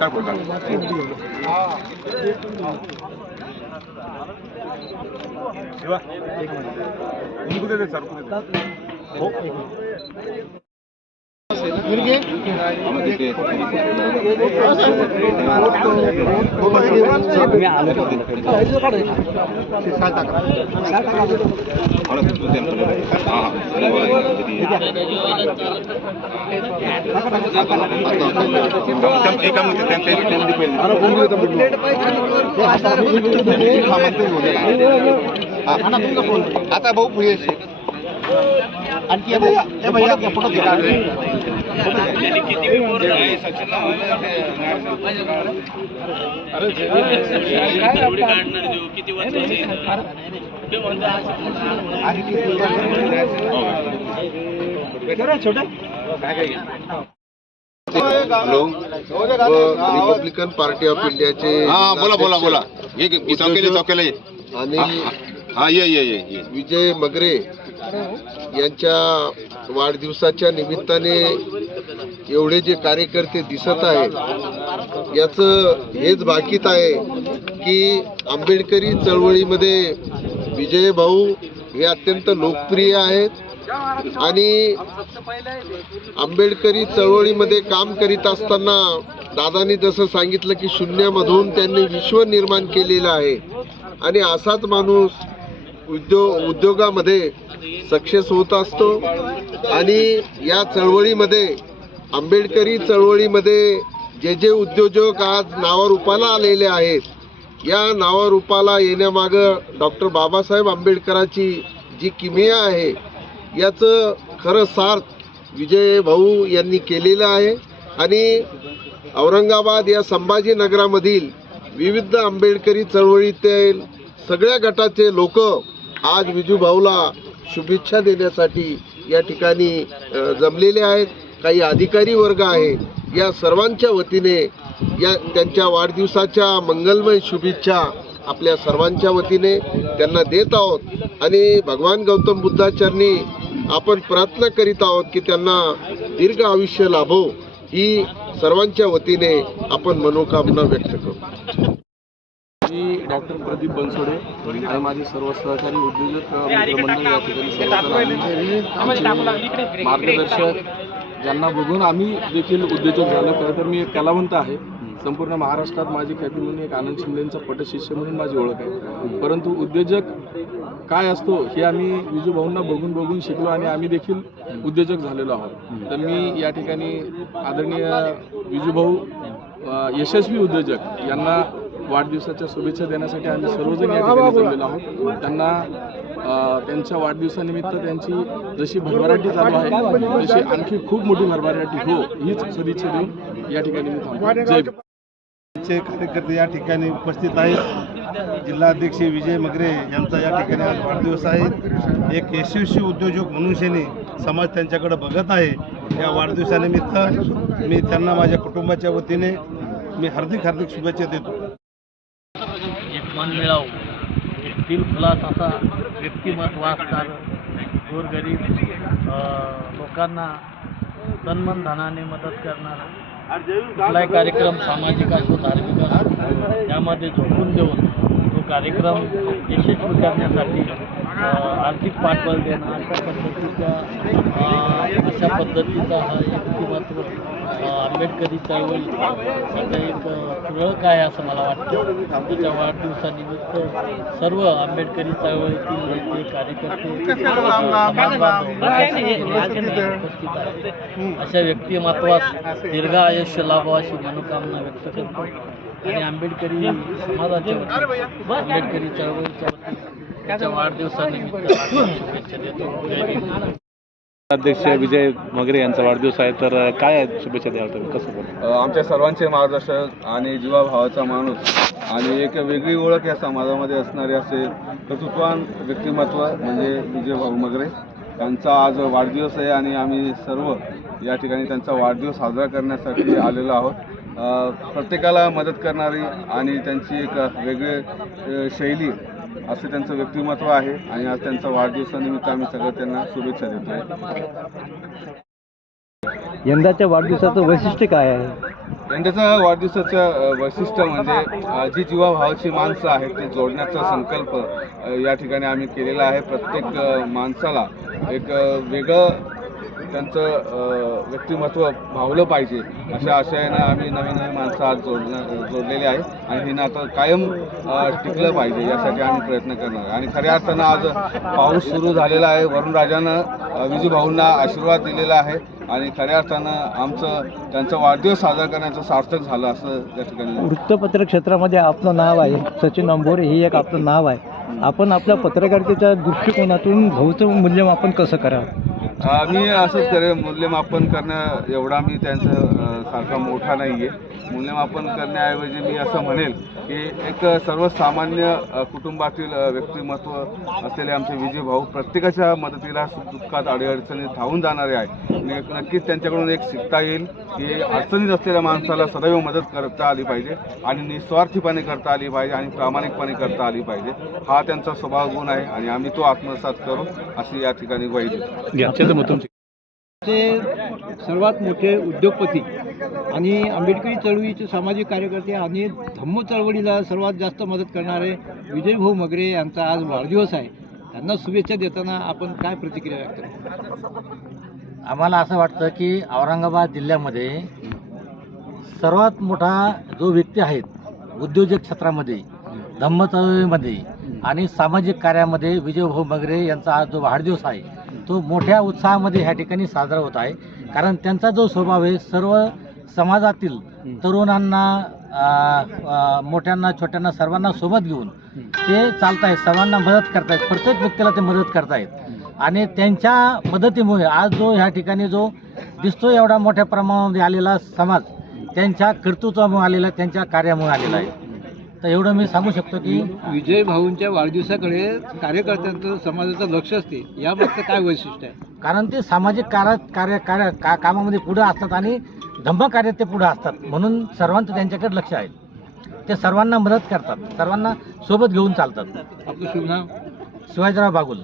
काय बोलता? कुठे सर आता भाऊ पुढे आणखी भैया फोटो दिला हॅलो, रिपब्लिकन पार्टी ऑफ इंडियाचे बोला बोला बोला चौकेले आणि ये विजय मगरे यांच्या वाढदिवसाच्या निमित्ताने एवढे जे कार्यकर्ते दिसत आहेत याचं हेच भाकीत आहे की आंबेडकरी चळवळीमध्ये विजय भाऊ हे अत्यंत लोकप्रिय आहेत आणि आंबेडकरी चळवळीमध्ये काम करीत असताना दादांनी जसं सांगितलं की शून्यामधून त्यांनी विश्व निर्माण केलेलं आहे आणि असाच माणूस उद्योगामध्ये सक्सेस होत असतो आणि या चळवळीमध्ये आंबेडकरी चळवळीमध्ये जे जे उद्योजक आज नावारूपाला आलेले आहेत या नावारूपाला येण्यामागं डॉक्टर बाबासाहेब आंबेडकरांची जी किमया आहे याचं खरं सार्थ विजय भाऊ यांनी केलेलं आहे आणि औरंगाबाद या संभाजीनगरामधील विविध आंबेडकरी चळवळीतील सगळ्या गटाचे लोक आज विजू भाऊला शुभेच्छा देण्यासाठी या ठिकाणी जमलेले आहेत. काही अधिकारी वर्ग आहे या सर्वांच्या वतीने या त्यांच्या वाढदिवसाच्या मंगलमय शुभेच्छा आपल्या सर्वांच्या वतीने त्यांना देत आहोत आणि भगवान गौतम बुद्धाचरणी आपण प्रार्थना करीत आहोत की त्यांना दीर्घ आयुष्य लाभो ही सर्वांच्या वतीने आपण मनोकामना व्यक्त करू. मी डॉक्टर प्रदीप बनसोडे आणि माझे सर्व सहकारी उद्योजक मित्रमंडळ या ठिकाणी आमचे मार्गदर्शक ज्यांना बघून आम्ही देखील उद्योजक झालो. खरं तर मी एक कलावंत आहे. संपूर्ण महाराष्ट्रात माझी ख्याती म्हणून एक आनंद शिंदेंचा पटशिष्य म्हणून माझी ओळख आहे. परंतु उद्योजक काय असतो हे आम्ही विजू भाऊंना बघून शिकलो आणि आम्ही देखील उद्योजक झालेलो आहोत. तर मी या ठिकाणी आदरणीय विजू भाऊ यशस्वी उद्योजक यांना वाढदिवसाच्या शुभेच्छा देण्यासाठी आम्ही सर्वजण या ठिकाणी जमलेलो आहोत. त्यांना त्यांच्या वाढदिवसानिमित्त त्यांची जशी भरभराटी चालू आहे तशी आणखी खूप मोठी भरभराटी हो हीच सदिच्छा देऊन या ठिकाणी मी थांबतो. जय कार्यकर्ते या ठिकाणी उपस्थित आहेत. जिल्हाध्यक्ष विजय मगरे यांचा या ठिकाणी आज वाढदिवस आहे. एक यशस्वी उद्योजक मनुष्याने समाज त्यांच्याकडे बघत आहे. या वाढदिवसानिमित्त मी त्यांना माझ्या कुटुंबाच्या वतीने मी हार्दिक शुभेच्छा देतो. एक मन मिळावं, एक दिल खुलास असा व्यक्तिमत्व असणारं गोरगरीब लोकांना तनमन धनाने मदत करणारा कुठलाही कार्यक्रम सामाजिक असो धार्मिक असो त्यामध्ये झोकून देऊन तो कार्यक्रम यशस्वी करण्यासाठी आर्थिक पाठबळ देणं अशा पद्धतीचा हा व्यक्तिमत्व आंबेडकरी चळवळी सध्या एक तुरळक आहे असं मला वाटतं. त्याच्या वाढदिवसानिमित्त सर्व आंबेडकरी चळवळीतील नेते कार्यकर्ते उपस्थित आहेत. अशा व्यक्तिमत्वास दीर्घ आयुष्य लाभो अशी मनोकामना व्यक्त करतो आणि आंबेडकरी समाजाच्या आंबेडकरी चळवळीच्या त्याच्या वाढदिवसानिमित्त शुभेच्छा देतो. अध्यक्ष विजय मगरे यांचा वाढदिवस आहे तर काय शुभेच्छा द्याल तुम्ही कसं? आमच्या सर्वांचे मार्गदर्शक आणि जीवाभावाचा माणूस आणि एक वेगळी ओळख या समाजामध्ये असणारे असे कर्तृत्ववान व्यक्तिमत्व म्हणजे विजय भाऊ मगरे यांचा आज वाढदिवस आहे आणि आम्ही सर्व या ठिकाणी त्यांचा वाढदिवस साजरा करण्यासाठी आलेलो आहोत. प्रत्येकाला मदत करणारी आणि त्यांची एक वेगळी शैली असं त्यांचं व्यक्तिमत्व आहे आणि आज त्यांचा वाढदिवसानिमित्त आम्ही सगळं त्यांना शुभेच्छा देतोय. यंदाच्या वाढदिवसाचं वैशिष्ट्य काय आहे? यंदाचा वाढदिवसाचं वैशिष्ट्य म्हणजे जी जीवाभावाची माणसं आहेत ती जोडण्याचा संकल्प या ठिकाणी आम्ही केलेला आहे. प्रत्येक माणसाला एक वेगळं त्यांचं व्यक्तिमत्व भावलं पाहिजे अशा आशयानं आम्ही नवीन नवीन माणसं आज जोडलेली आहे आणि ही नातं कायम टिकलं पाहिजे यासाठी आम्ही प्रयत्न करणार आहे. आणि खऱ्या अर्थानं आज पाऊस सुरू झालेला आहे. वरुण राजानं विजू भाऊंना आशीर्वाद दिलेला आहे आणि खऱ्या अर्थानं आमचं त्यांचा वाढदिवस साजरा करण्याचं सार्थक झालं असं त्या ठिकाणी. वृत्तपत्र क्षेत्रामध्ये आपलं नाव आहे, सचिन अंभोरे हे एक आपलं नाव आहे. आपण आपल्या पत्रकारितेच्या दृष्टिकोनातून भाऊचं मूल्यमापन कसं करावं? मी असंच करेन. मूल्यमापन करणं एवढा मी त्यांचं सारखा मोठा नाही आहे. मूल्यमापन करण्याऐवजी मी असं म्हणेल की एक सर्वसामान्य कुटुंबातील व्यक्तिमत्व असलेले आमचे विजय भाऊ प्रत्येकाच्या मदतीला सुखदुःखात अडीअडचणीत धावून जाणारे आहे. नक्कीच त्यांच्याकडून एक शिकता येईल की अडचणीत असलेल्या माणसाला सदैव मदत करता आली पाहिजे आणि निस्वार्थीपणे करता आली पाहिजे आणि प्रामाणिकपणे करता आली पाहिजे. हा त्यांचा स्वभाव गुण आहे आणि आम्ही तो आत्मसात करू अशी या ठिकाणी ग्वाही देतो. ते सर्वात मोठे उद्योगपती आणि आंबेडकरी चळवळीचे सामाजिक कार्यकर्ते आणि धम्म चळवळीला सर्वात जास्त मदत करणारे विजय भाऊ मगरे यांचा आज वाढदिवस आहे. त्यांना शुभेच्छा देताना आपण काय प्रतिक्रिया व्यक्त करतो? आम्हाला असं वाटतं की औरंगाबाद जिल्ह्यामध्ये सर्वात मोठा जो व्यक्ती आहेत उद्योजक क्षेत्रामध्ये, धम्म चळवळीमध्ये आणि सामाजिक कार्यामध्ये विजय भाऊ मगरे यांचा आज जो वाढदिवस आहे तो मोठ्या उत्साहामध्ये ह्या ठिकाणी साजरा होत आहे. कारण त्यांचा जो स्वभाव आहे सर्व समाजातील तरुणांना, मोठ्यांना, छोट्यांना सर्वांना सोबत घेऊन ते चालत आहेत, सर्वांना मदत करतायत, प्रत्येक व्यक्तीला ते मदत करतायत. आणि त्यांच्या मदतीमुळे आज जो ह्या ठिकाणी जो दिसतो एवढा मोठ्या प्रमाणामध्ये आलेला समाज त्यांच्या कर्तृत्वामुळे आलेला, त्यांच्या कार्यामुळे आलेला आहे. तर एवढं मी सांगू शकतो की विजय भाऊंच्या वाढदिवसाकडे कार्यकर्त्यांचं समाजाचं लक्ष असते, याबाबत काय वैशिष्ट्य आहे? कारण ते सामाजिक कामामध्ये पुढे असतात आणि धम्म कार्यात ते पुढे असतात, म्हणून सर्वांचं त्यांच्याकडे लक्ष आहे. ते सर्वांना मदत करतात, सर्वांना सोबत घेऊन चालतात. आपलं शुभ नाव? शिवाजीराव बागुल.